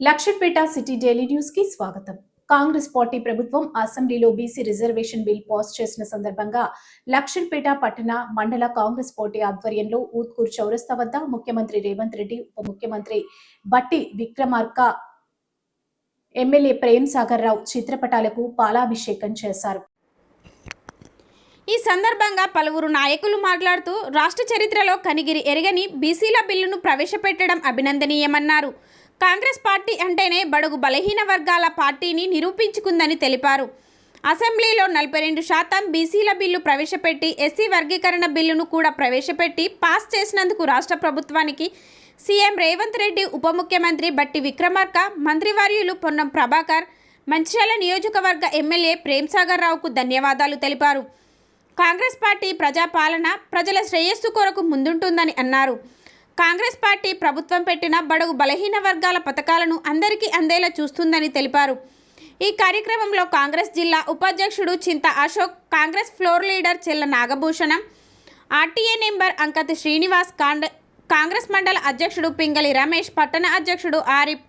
Lakshapeta city daily న్యూస్కి స్వాగతం. Congress party ప్రభుత్వం అసెంబ్లీలో బీసీ రిజర్వేషన్ బిల్ పాస్ చేసిన సందర్భంగా లక్షన్పేట పట్టణ మండల కాంగ్రెస్ పార్టీ ఆధ్వర్యంలో ఊత్కూరు చౌరస్తా వద్ద ముఖ్యమంత్రి రేవంత్ రెడ్డి ఉప ముఖ్యమంత్రి బట్టి విక్రమార్క ఎమ్మెల్యే ప్రేమ్ సాగర్ రావు చిత్రపటాలకు పాలాభిషేకం చేశారు. ఈ సందర్భంగా పలువురు నాయకులు మాట్లాడుతూ రాష్ట్ర చరిత్రలో కనిగిరి ఎరగని బీసీల బిల్లును ప్రవేశపెట్టడం అభినందనీయమన్నారు. కాంగ్రెస్ పార్టీ అంటేనే బడుగు బలహీన వర్గాల పార్టీని నిరూపించుకుందని తెలిపారు. అసెంబ్లీలో నలభై రెండు శాతం బీసీల బిల్లు ప్రవేశపెట్టి ఎస్సీ వర్గీకరణ బిల్లును కూడా ప్రవేశపెట్టి పాస్ చేసినందుకు రాష్ట్ర ప్రభుత్వానికి సీఎం రేవంత్ రెడ్డి ఉప ముఖ్యమంత్రి బట్టి విక్రమార్క మంత్రివర్యులు పొన్నం ప్రభాకర్ మంచిర్యాల నియోజకవర్గ ఎమ్మెల్యే ప్రేమ్సాగర్ రావుకు ధన్యవాదాలు తెలిపారు. కాంగ్రెస్ పార్టీ ప్రజాపాలన ప్రజల శ్రేయస్సు కొరకు ముందుంటుందని అన్నారు. కాంగ్రెస్ పార్టీ ప్రభుత్వం పెట్టిన బడుగు బలహీన వర్గాల పథకాలను అందరికీ అందేలా చూస్తుందని తెలిపారు. ఈ కార్యక్రమంలో కాంగ్రెస్ జిల్లా ఉపాధ్యక్షుడు చింత Ashok Congress floor leader Chella Nagabhushanam RTA number Ankathi Srinivas కాండ కాంగ్రెస్ మండల అధ్యక్షుడు పింగళి రమేష్ పట్టణ అధ్యక్షుడు ఆరిఫ్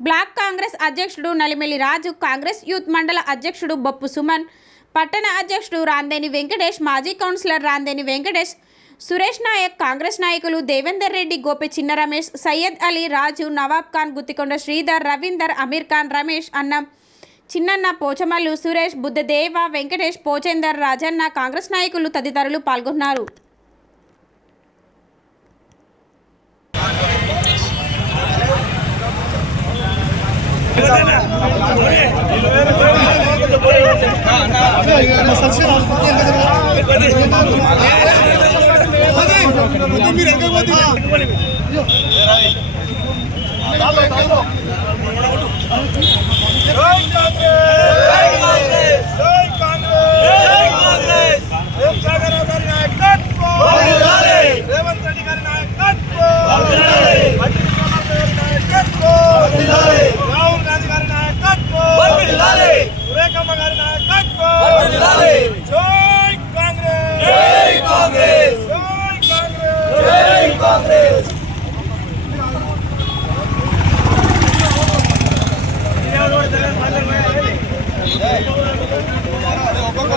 బ్లాక్ కాంగ్రెస్ అధ్యక్షుడు నలిమెలి రాజు కాంగ్రెస్ యూత్ మండల అధ్యక్షుడు బొప్పు సుమన్ పట్టణ అధ్యక్షుడు రాందేని వెంకటేష్ మాజీ కౌన్సిలర్ రాందేని వెంకటేష్ సురేష్ నాయక్ కాంగ్రెస్ నాయకులు దేవేందర్ రెడ్డి గోపి చిన్న రమేష్ సయ్యద్ అలీ రాజు నవాబ్ ఖాన్ గుత్తికొండ శ్రీధర్ రవీందర్ అమీర్ ఖాన్ రమేష్ అన్నం చిన్నన్న పోచమల్లు సురేష్ బుద్ధదేవ వెంకటేష్ పోచేందర్ రాజన్న కాంగ్రెస్ నాయకులు తదితరులు పాల్గొన్నారు. రాహుల్ గాంధీ గారి నాయకత్వం. సురేఖమ్మ గారి నాయకత్వం జై కాంగ్రెస్ జై కాంగ్రెస్ జై కాంగ్రెస్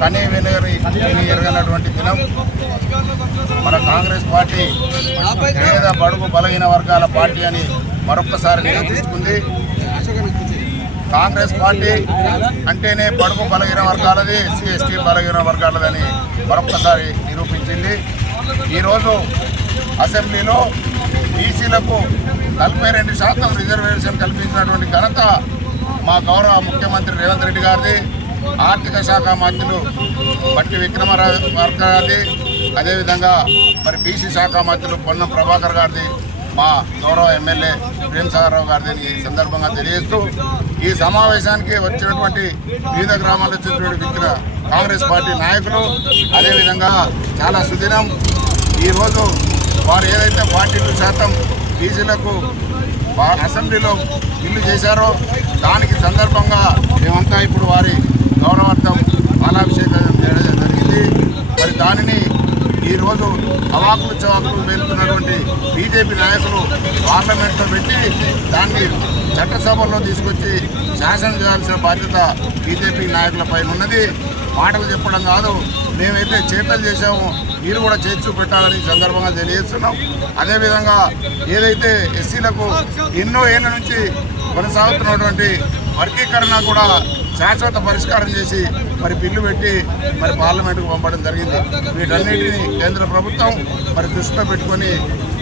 కనీ వినరి ఎరగనటువంటి దినం మన కాంగ్రెస్ పార్టీ పేద బడుగు బలహీన వర్గాల పార్టీ అని మరొక్కసారి నిరూపించుకుంది కాంగ్రెస్ పార్టీ అంటేనే బడుగు బలహీన వర్గాలది ఎస్సీ ఎస్టీ బలహీన వర్గాలదని మరొక్కసారి నిరూపించింది. ఈరోజు అసెంబ్లీలో బీసీలకు నలభై రెండు శాతం రిజర్వేషన్ కల్పించినటువంటి ఘనత మా గౌరవ ముఖ్యమంత్రి రేవంత్ రెడ్డి గారిది. ఆర్థిక శాఖ మంత్రులు బట్టి విక్రమార్క గారిది అదేవిధంగా మరి బీసీ శాఖ మంత్రులు పొన్నం ప్రభాకర్ గారిది మా గౌరవ ఎమ్మెల్యే ప్రేమసాగరరావు గారిని ఈ సందర్భంగా తెలియజేస్తూ ఈ సమావేశానికి వచ్చినటువంటి వివిధ గ్రామాల చెందినటువంటి విక్ర కాంగ్రెస్ పార్టీ నాయకులు అదేవిధంగా చాలా సుదినం ఈరోజు వారు ఏదైతే ఫార్టీ టూ శాతం బీసీలకు అసెంబ్లీలో బిల్లు చేశారో దానికి సందర్భంగా మేమంతా ఇప్పుడు వారి గౌరవార్థం బాలాభిషేకం చేయడం జరిగింది. మరి దానిని ఈరోజు అవాకులు చవాకులు వెళ్తున్నటువంటి బీజేపీ నాయకులు పార్లమెంట్లో పెట్టి దాన్ని చట్టసభలో తీసుకొచ్చి శాసనం చేయాల్సిన బాధ్యత బీజేపీ నాయకులపై ఉన్నది. మాటలు చెప్పడం కాదు మేమైతే చేతలు చేశామో మీరు కూడా చేర్చు చూపెట్టాలని సందర్భంగా తెలియజేస్తున్నాం. అదేవిధంగా ఏదైతే ఎస్సీలకు ఎన్నో ఏళ్ళ నుంచి కొనసాగుతున్నటువంటి వర్గీకరణ కూడా శాశ్వత పరిష్కారం చేసి మరి బిల్లు పెట్టి మరి పార్లమెంటుకు పంపడం జరిగింది. వీటన్నిటిని కేంద్ర ప్రభుత్వం మరి దృష్టిలో పెట్టుకొని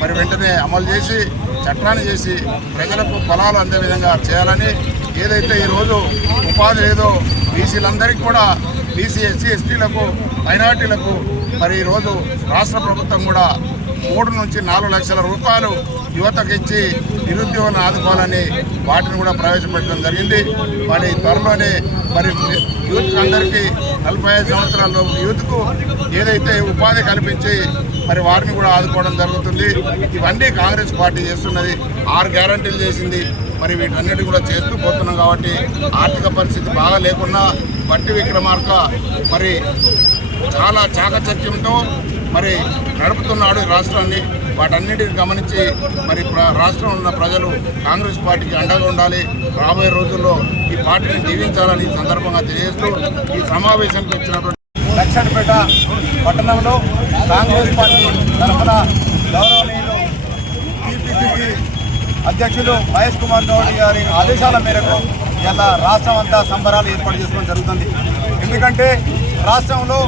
మరి వెంటనే అమలు చేసి చట్టాన్ని చేసి ప్రజలకు ఫలాలు అందే విధంగా చేయాలని ఏదైతే ఈరోజు ఉపాధి లేదో బీసీలందరికీ కూడా బీసీ ఎస్సీ ఎస్టీలకు మైనార్టీలకు మరి ఈరోజు రాష్ట్ర ప్రభుత్వం కూడా మూడు నుంచి నాలుగు లక్షల రూపాయలు యువతకు ఇచ్చి నిరుద్యోగం ఆదుకోవాలని వాటిని కూడా ప్రవేశపెట్టడం జరిగింది. మరి త్వరలోనే మరి యూత్ అందరికీ నలభై ఐదు సంవత్సరాల్లో యూత్కు ఏదైతే ఉపాధి కల్పించి మరి వారిని కూడా ఆదుకోవడం జరుగుతుంది. ఇవన్నీ కాంగ్రెస్ పార్టీ చేస్తున్నది. ఆరు గ్యారంటీలు చేసింది. మరి వీటన్నిటి కూడా చేస్తూ పోతున్నాం కాబట్టి ఆర్థిక పరిస్థితి బాగా లేకున్నా బట్టి విక్రమార్క మరి చాలా చాకచక్యంతో మరి నడుపుతున్నాడు ఈ రాష్ట్రాన్ని. వాటన్నిటిని గమనించి మరి రాష్ట్రంలో ఉన్న ప్రజలు కాంగ్రెస్ పార్టీకి అండగా ఉండాలి. రాబోయే రోజుల్లో ఈ పార్టీని దీవించాలని ఈ సందర్భంగా తెలియజేస్తూ ఈ సమావేశానికి వచ్చినటువంటి లక్షణపేట పట్టణంలో కాంగ్రెస్ పార్టీ తరఫున గౌరవనీయులు టీపీసీసీ అధ్యక్షులు మహేష్ కుమార్ గౌడ్ గారి ఆదేశాల మేరకు ఇలా రాష్ట్రం అంతా సంబరాలు ఏర్పాటు చేసుకోవడం జరుగుతుంది. ఎందుకంటే రాష్ట్రంలో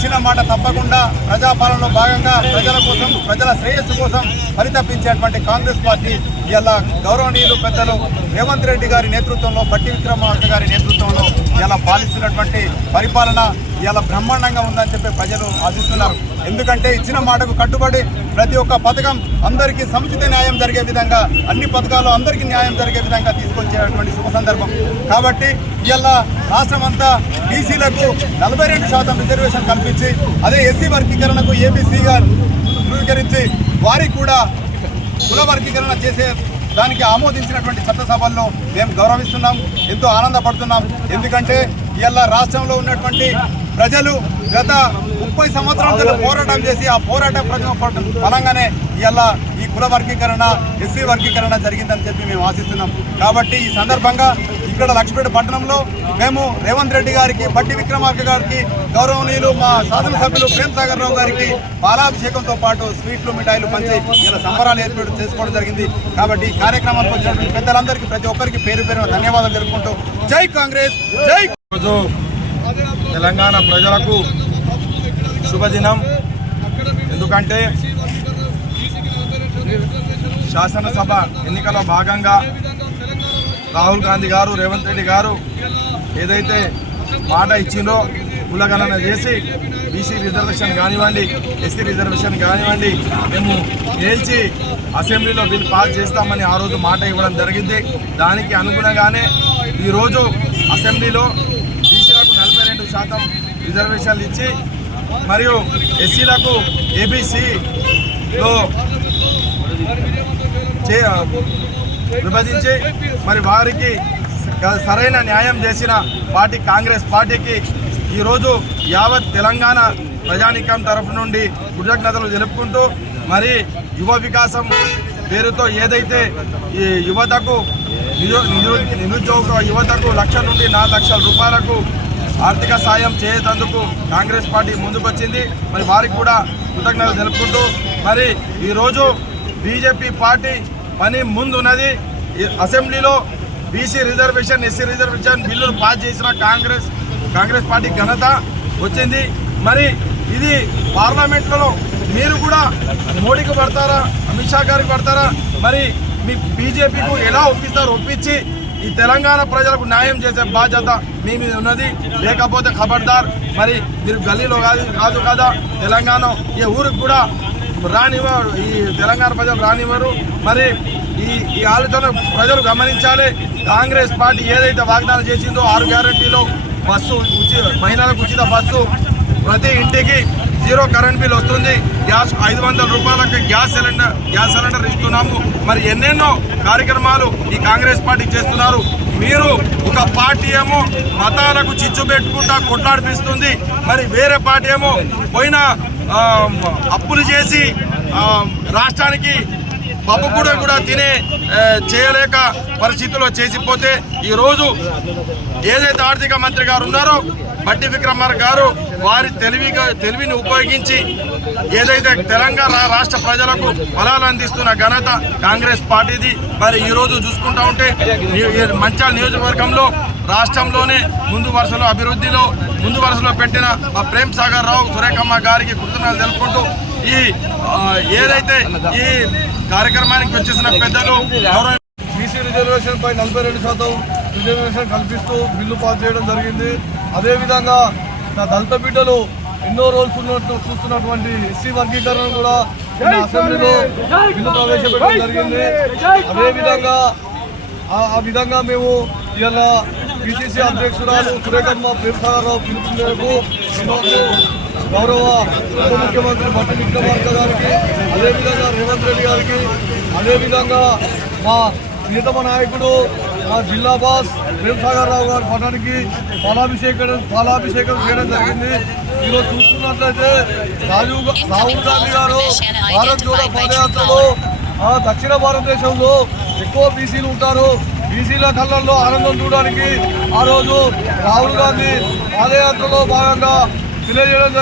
ఇచ్చిన మాట తప్పకుండా ప్రజాపాలనలో భాగంగా ప్రజల కోసం ప్రజల శ్రేయస్సు కోసం పరితపించేటువంటి కాంగ్రెస్ పార్టీ ఇలా గౌరవనీయులు పెద్దలు రేవంత్ రెడ్డి గారి నేతృత్వంలో బట్టి విక్రమార్క గారి నేతృత్వంలో ఇలా పాలిస్తున్నటువంటి పరిపాలన ఇలా బ్రహ్మాండంగా ఉందని చెప్పి ప్రజలు ఆశిస్తున్నారు. ఎందుకంటే ఇచ్చిన మాటకు కట్టుబడి ప్రతి ఒక్క పథకం అందరికీ సముచిత న్యాయం జరిగే విధంగా అన్ని పథకాలు అందరికీ న్యాయం జరిగే విధంగా తీసుకొచ్చేటువంటి శుభ సందర్భం. కాబట్టి ఇలా రాష్ట్రం అంతా బీసీలకు నలభై రెండు శాతం రిజర్వేషన్ కల్పించి అదే ఎస్సీ వర్గీకరణకు ఏబీసీగా ధృవీకరించి వారికి కూడా కుల వర్గీకరణ చేసే దానికి ఆమోదించినటువంటి చట్టసభల్లో మేము గౌరవిస్తున్నాం ఎంతో ఆనందపడుతున్నాం. ఎందుకంటే ఇలా రాష్ట్రంలో ఉన్నటువంటి ప్రజలు గత ముప్పై సంవత్సరాల పోరాటం చేసి ఆ పోరాటం ప్రజల ఫలంగానే ఇలా ఈ కుల వర్గీకరణ ఎస్సీ వర్గీకరణ జరిగిందని చెప్పి మేము ఆశిస్తున్నాం. కాబట్టి ఈ సందర్భంగా ఇక్కడ లక్ష్మీపేట పట్టణంలో మేము రేవంత్ రెడ్డి గారికి బట్టి విక్రమార్క గారికి గౌరవనీయులు మా శాసనసభ్యులు ప్రేమ్ సాగర్ రావు గారికి పాలాభిషేకంతో పాటు స్వీట్లు మిఠాయిలు పంచి ఇలా సంబరాలు ఏర్పాటు చేసుకోవడం జరిగింది. కాబట్టి ఈ కార్యక్రమానికి వచ్చినటువంటి పెద్దలందరికీ ప్రతి ఒక్కరికి పేరు పేరు ధన్యవాదాలు తెలుపుకుంటూ జై కాంగ్రెస్ జై తెలంగాణ ప్రజలకు శుభదినం. ఎందుకంటే శాసనసభ ఎన్నికల భాగంగా రాహుల్ గాంధీ గారు రేవంత్ రెడ్డి గారు ఏదైతే మాట ఇచ్చిందో కులగణన చేసి బీసీ రిజర్వేషన్ కానివ్వండి ఎస్సీ రిజర్వేషన్ కానివ్వండి మేము తేల్చి అసెంబ్లీలో బిల్ పాస్ చేస్తామని ఆ రోజు మాట ఇవ్వడం జరిగింది. దానికి అనుగుణంగానే ఈరోజు అసెంబ్లీలో శాతం రిజర్వేషన్లు ఇచ్చి మరియు ఎస్సీలకు ఏబీసీలో చే విభజించి మరి వారికి సరైన న్యాయం చేసిన పార్టీ కాంగ్రెస్ పార్టీకి ఈరోజు యావత్ తెలంగాణ ప్రజానికం తరఫు నుండి కృతజ్ఞతలు తెలుపుకుంటూ మరి యువ వికాసం పేరుతో ఏదైతే ఈ యువతకు నిరుద్యోగ యువతకు లక్ష నుండి నాలుగు లక్షల రూపాయలకు ఆర్థిక సాయం చేసేందుకు కాంగ్రెస్ పార్టీ ముందుకొచ్చింది. మరి వారికి కూడా కృతజ్ఞతలు తెలుపుకుంటూ మరి ఈరోజు బీజేపీ పార్టీ పని ముందున్నది. ఈ అసెంబ్లీలో బీసీ రిజర్వేషన్ ఎస్సీ రిజర్వేషన్ బిల్లును పాస్ చేసిన కాంగ్రెస్ కాంగ్రెస్ పార్టీ ఘనత వచ్చింది. మరి ఇది పార్లమెంట్లో మీరు కూడా మోడీకి పడతారా అమిత్ షా గారికి పడతారా? మరి మీ బీజేపీకు ఎలా ఒప్పిస్తారు? ఒప్పించి ఈ తెలంగాణ ప్రజలకు న్యాయం చేసే బాధ్యత మీ మీద ఉన్నది. లేకపోతే ఖబర్దార్. మరి మీరు గల్లీలో కాదు కాదు కదా. తెలంగాణ ఈ ఊరికి కూడా రానివ్వరు. ఈ తెలంగాణ ప్రజలు రానివ్వరు. మరి ఈ ఈ ఆలోచన ప్రజలు గమనించాలి. కాంగ్రెస్ పార్టీ ఏదైతే వాగ్దానం చేసిందో ఆరు గ్యారంటీలో బస్సు ఉచిత మహిళలకు ఉచిత బస్సు ప్రతి ఇంటికి జీరో కరెంట్ బిల్ వస్తుంది. గ్యాస్ ఐదు వందల రూపాయలకి గ్యాస్ సిలిండర్ గ్యాస్ సిలిండర్ ఇస్తున్నాము. మరి ఎన్నెన్నో కార్యక్రమాలు ఈ కాంగ్రెస్ పార్టీ చేస్తున్నారు. మీరు ఒక పార్టీ ఏమో మతాలకు చిచ్చు పెట్టుకుంటా కొట్లాడిపిస్తుంది. మరి వేరే పార్టీ ఏమో పోయిన అప్పులు చేసి రాష్ట్రానికి పప్పు కూడా కూడా తినే చేయలేక పరిస్థితుల్లో చేసిపోతే ఈరోజు ఏదైతే ఆర్థిక మంత్రి గారు ఉన్నారో బట్టి విక్రమార్ గారు వారి తెలివిగా తెలివిని ఉపయోగించి ఏదైతే తెలంగాణ రాష్ట్ర ప్రజలకు ఫలాలు అందిస్తున్న ఘనత కాంగ్రెస్ పార్టీది మరి ఈరోజు చూసుకుంటా ఉంటే ఈ- నియోజకవర్గంలో రాష్ట్రంలోనే ముందు వరుసలో అభివృద్ధిలో ముందు వరుసలో పెట్టిన మా ప్రేమ్ సాగర్ రావు సురేఖమ్మ గారికి కృతజ్ఞతలు తెలుపుకుంటూ ఈ ఏదైతే ఈ కార్యక్రమానికి వచ్చేసిన పెద్దలు బీసీ రిజర్వేషన్ పై నలభై రెండు శాతం రిజర్వేషన్ కల్పిస్తూ బిల్లు పాస్ చేయడం జరిగింది. అదేవిధంగా నా దళిత బిడ్డలు ఎన్నో రోజులు ఉన్నట్టు చూస్తున్నటువంటి ఎస్సీ వర్గీకరణ కూడా అసెంబ్లీలో బిల్లు ప్రవేశపెట్టడం జరిగింది. అదేవిధంగా ఆ ఆ విధంగా మేము ఇవాళ పిసిసి అధ్యక్షురాలు సురేఖమ్మ ప్రేమసాగరరావు పిలుపు మేరకు ఈరోజు గౌరవ ఉప ముఖ్యమంత్రి బట్టి విక్రమార్క గారికి అదేవిధంగా రేవంత్ రెడ్డి గారికి అదేవిధంగా మా ప్రియతమ నాయకుడు మా జిల్లా బాస్ ప్రేమసాగర్ రావు గారి పట్టణానికి పాలాభిషేకం పాలాభిషేకం చేయడం జరిగింది. ఈరోజు చూస్తున్నట్లయితే రాజీవ్ రాహుల్ గాంధీ గారు భారత్ జోడో పాదయాత్రలో దక్షిణ భారతదేశంలో ఎక్కువ బీసీలు ఉంటారు. బీసీల కళ్ళల్లో ఆనందం చూడడానికి ఆ రోజు రాహుల్ గాంధీ పాదయాత్రలో భాగంగా తెలియజేయడం